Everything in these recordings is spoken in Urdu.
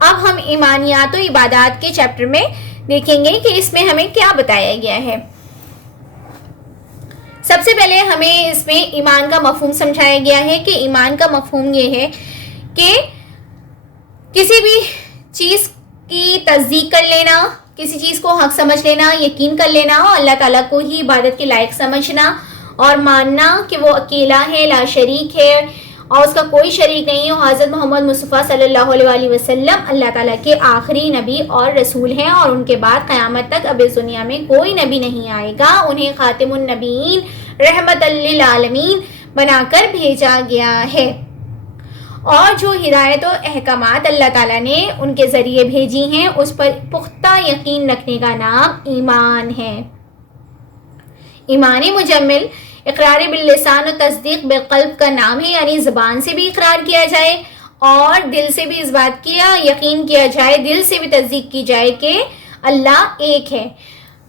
اب ہم ایمانیات و عبادات کے چیپٹر میں دیکھیں گے کہ اس میں ہمیں کیا بتایا گیا ہے۔ سب سے پہلے ہمیں اس میں ایمان کا مفہوم سمجھایا گیا ہے کہ ایمان کا مفہوم یہ ہے کہ کسی بھی چیز کی تصدیق کر لینا، کسی چیز کو حق سمجھ لینا، یقین کر لینا اور اللہ تعالیٰ کو ہی عبادت کے لائق سمجھنا اور ماننا کہ وہ اکیلا ہے، لا شریک ہے اور اس کا کوئی شریک نہیں ہے۔ حضرت محمد مصطفیٰ صلی اللہ علیہ وآلہ وسلم اللہ تعالیٰ کے آخری نبی اور رسول ہیں اور ان کے بعد قیامت تک اب اس دنیا میں کوئی نبی نہیں آئے گا، انہیں خاتم النبیین رحمت للعالمین بنا کر بھیجا گیا ہے، اور جو ہدایت و احکامات اللہ تعالیٰ نے ان کے ذریعے بھیجی ہیں اس پر پختہ یقین رکھنے کا نام ایمان ہے۔ ایمان مجمل اقرار باللسان و تصدیق بالقلب کا نام ہے، یعنی زبان سے بھی اقرار کیا جائے اور دل سے بھی اس بات کیا یقین کیا جائے، دل سے بھی تصدیق کی جائے کہ اللہ ایک ہے،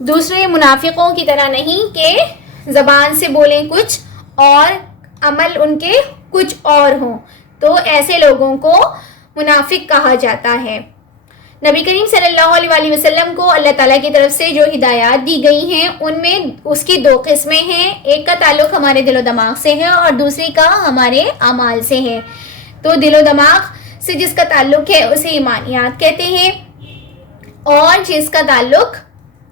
دوسرے منافقوں کی طرح نہیں کہ زبان سے بولیں کچھ اور عمل ان کے کچھ اور ہوں، تو ایسے لوگوں کو منافق کہا جاتا ہے۔ نبی کریم صلی اللہ علیہ وآلہ وسلم کو اللہ تعالیٰ کی طرف سے جو ہدایات دی گئی ہیں ان میں اس کی دو قسمیں ہیں، ایک کا تعلق ہمارے دل و دماغ سے ہے اور دوسری کا ہمارے اعمال سے ہے۔ تو دل و دماغ سے جس کا تعلق ہے اسے ایمانیات کہتے ہیں، اور جس کا تعلق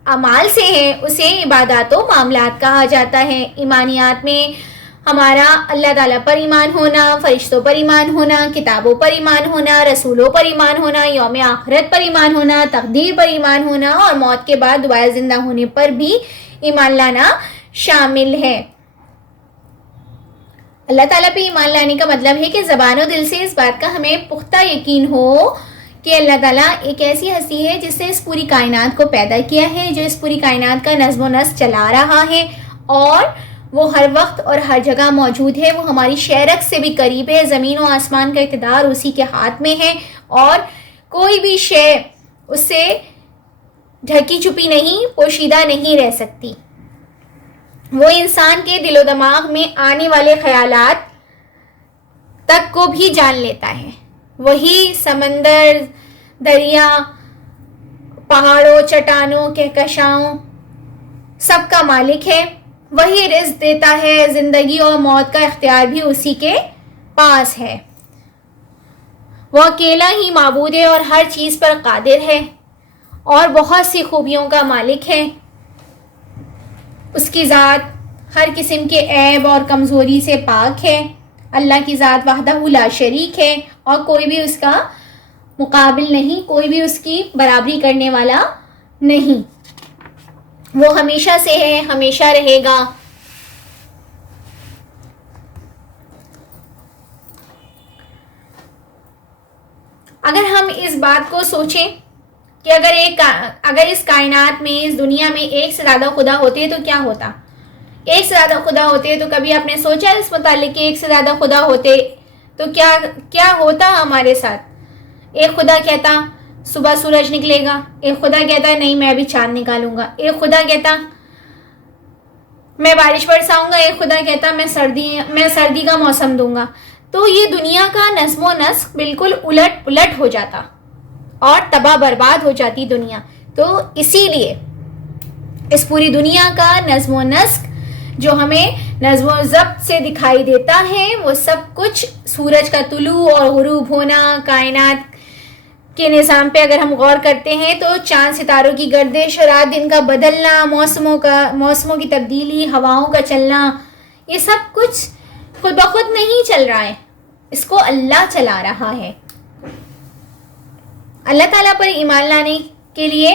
اعمال سے ہے اسے عبادات و معاملات کہا جاتا ہے۔ ایمانیات میں ہمارا اللہ تعالیٰ پر ایمان ہونا، فرشتوں پر ایمان ہونا، کتابوں پر ایمان ہونا، رسولوں پر ایمان ہونا، یوم آخرت پر ایمان ہونا، تقدیر پر ایمان ہونا اور موت کے بعد دوبارہ زندہ ہونے پر بھی ایمان لانا شامل ہے۔ اللہ تعالیٰ پہ ایمان لانے کا مطلب ہے کہ زبان و دل سے اس بات کا ہمیں پختہ یقین ہو کہ اللہ تعالیٰ ایک ایسی ہستی ہے جس نے اس پوری کائنات کو پیدا کیا ہے، جو اس پوری کائنات کا نظم و نسق چلا رہا ہے اور وہ ہر وقت اور ہر جگہ موجود ہے، وہ ہماری شہرک سے بھی قریب ہے، زمین و آسمان کا اقتدار اسی کے ہاتھ میں ہے اور کوئی بھی شے اس سے ڈھکی چھپی نہیں، پوشیدہ نہیں رہ سکتی۔ وہ انسان کے دل و دماغ میں آنے والے خیالات تک کو بھی جان لیتا ہے، وہی سمندر، دریا، پہاڑوں، چٹانوں، کہکشاؤں سب کا مالک ہے، وہی رزق دیتا ہے، زندگی اور موت کا اختیار بھی اسی کے پاس ہے۔ وہ اکیلا ہی معبود ہے اور ہر چیز پر قادر ہے اور بہت سی خوبیوں کا مالک ہے۔ اس کی ذات ہر قسم کے عیب اور کمزوری سے پاک ہے۔ اللہ کی ذات وحدہ لا شریک ہے اور کوئی بھی اس کا مقابل نہیں، کوئی بھی اس کی برابری کرنے والا نہیں، وہ ہمیشہ سے ہے، ہمیشہ رہے گا۔ اگر ہم اس بات کو سوچیں کہ اگر اس کائنات میں، اس دنیا میں ایک سے زیادہ خدا ہوتے تو کیا ہوتا؟ ایک سے زیادہ خدا ہوتے تو کبھی آپ نے سوچا اس متعلق کہ ایک سے زیادہ خدا ہوتے تو کیا ہوتا ہمارے ساتھ؟ ایک خدا کہتا صبح سورج نکلے گا، ایک خدا کہتا نہیں میں ابھی چاند نکالوں گا، ایک خدا کہتا میں بارش برساؤں گا، ایک خدا کہتا میں سردی کا موسم دوں گا۔ تو یہ دنیا کا نظم و نسق بالکل الٹ پلٹ ہو جاتا اور تباہ برباد ہو جاتی دنیا۔ تو اسی لیے اس پوری دنیا کا نظم و نسق جو ہمیں نظم و ضبط سے دکھائی دیتا ہے، وہ سب کچھ سورج کا طلوع اور غروب ہونا، کائنات کے نظام پہ اگر ہم غور کرتے ہیں تو چاند ستاروں کی گردش، رات دن کا بدلنا، موسموں کی تبدیلی، ہواؤں کا چلنا، یہ سب کچھ خود بخود نہیں چل رہا ہے، اس کو اللہ چلا رہا ہے۔ اللہ تعالیٰ پر ایمان لانے کے لیے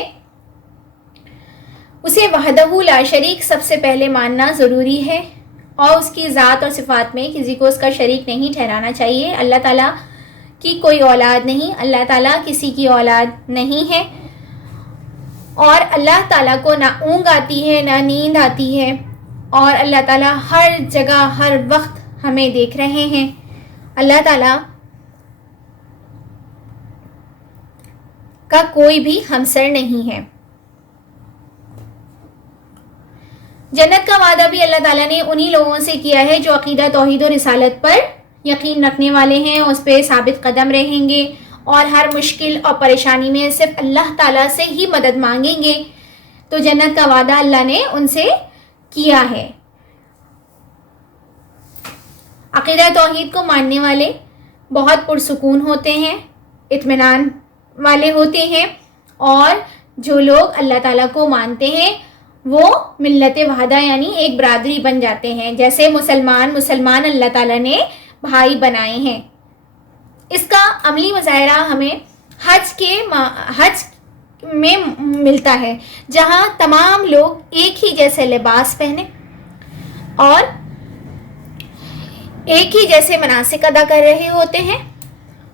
اسے وحدہ لا شریک سب سے پہلے ماننا ضروری ہے اور اس کی ذات اور صفات میں کسی کو اس کا شریک نہیں ٹھہرانا چاہیے۔ اللہ تعالیٰ کی کوئی اولاد نہیں، اللہ تعالیٰ کسی کی اولاد نہیں ہے اور اللہ تعالیٰ کو نہ اونگ آتی ہے نہ نیند آتی ہے، اور اللہ تعالیٰ ہر جگہ ہر وقت ہمیں دیکھ رہے ہیں۔ اللہ تعالیٰ کا کوئی بھی ہمسر نہیں ہے۔ جنت کا وعدہ بھی اللہ تعالیٰ نے انہی لوگوں سے کیا ہے جو عقیدہ توحید و رسالت پر یقین رکھنے والے ہیں، اس پہ ثابت قدم رہیں گے اور ہر مشکل اور پریشانی میں صرف اللہ تعالیٰ سے ہی مدد مانگیں گے تو جنت کا وعدہ اللہ نے ان سے کیا ہے۔ عقیدہ توحید کو ماننے والے بہت پرسکون ہوتے ہیں، اطمینان والے ہوتے ہیں، اور جو لوگ اللہ تعالیٰ کو مانتے ہیں وہ ملت وحدہ یعنی ایک برادری بن جاتے ہیں، جیسے مسلمان اللہ تعالیٰ نے بھائی بنائے ہیں۔ اس کا عملی مظاہرہ ہمیں حج میں ملتا ہے، جہاں تمام لوگ ایک ہی جیسے لباس پہنے اور ایک ہی جیسے مناسک ادا کر رہے ہوتے ہیں۔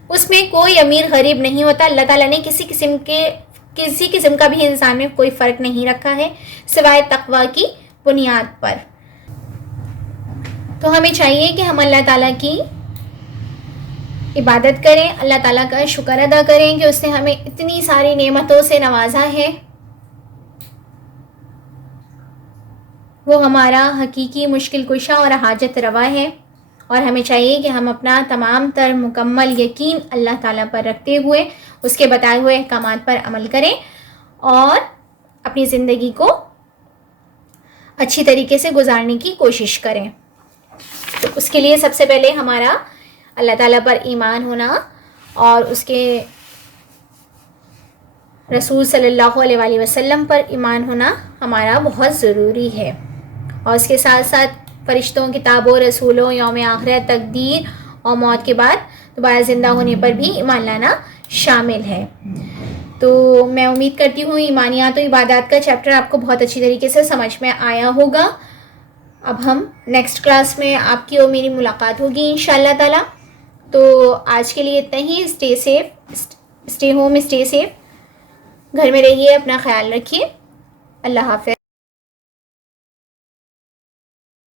اس میں کوئی امیر غریب نہیں ہوتا، اللہ تعالیٰ نے کسی قسم کا بھی انسان میں کوئی فرق نہیں رکھا ہے سوائے تقوی کی بنیاد پر۔ تو ہمیں چاہیے کہ ہم اللہ تعالیٰ کی عبادت کریں، اللہ تعالیٰ کا شکر ادا کریں کہ اس نے ہمیں اتنی ساری نعمتوں سے نوازا ہے۔ وہ ہمارا حقیقی مشکل کشا اور حاجت روا ہے، اور ہمیں چاہیے کہ ہم اپنا تمام تر مکمل یقین اللہ تعالیٰ پر رکھتے ہوئے اس کے بتائے ہوئے احکامات پر عمل کریں اور اپنی زندگی کو اچھی طریقے سے گزارنے کی کوشش کریں۔ تو اس کے لیے سب سے پہلے ہمارا اللہ تعالیٰ پر ایمان ہونا اور اس کے رسول صلی اللہ علیہ وآلہ وسلم پر ایمان ہونا ہمارا بہت ضروری ہے، اور اس کے ساتھ ساتھ فرشتوں، کتابوں، رسولوں، یوم آخرت، تقدیر اور موت کے بعد دوبارہ زندہ ہونے پر بھی ایمان لانا شامل ہے۔ تو میں امید کرتی ہوں ایمانیات و عبادات کا چیپٹر آپ کو بہت اچھی طریقے سے سمجھ میں آیا ہوگا۔ اب ہم نیکسٹ کلاس میں آپ کی اور میری ملاقات ہوگی انشاءاللہ تعالیٰ۔ تو آج کے لیے اتنا ہی۔ اسٹے ہوم، اسٹے سیف، گھر میں رہیے، اپنا خیال رکھیے۔ اللہ حافظ۔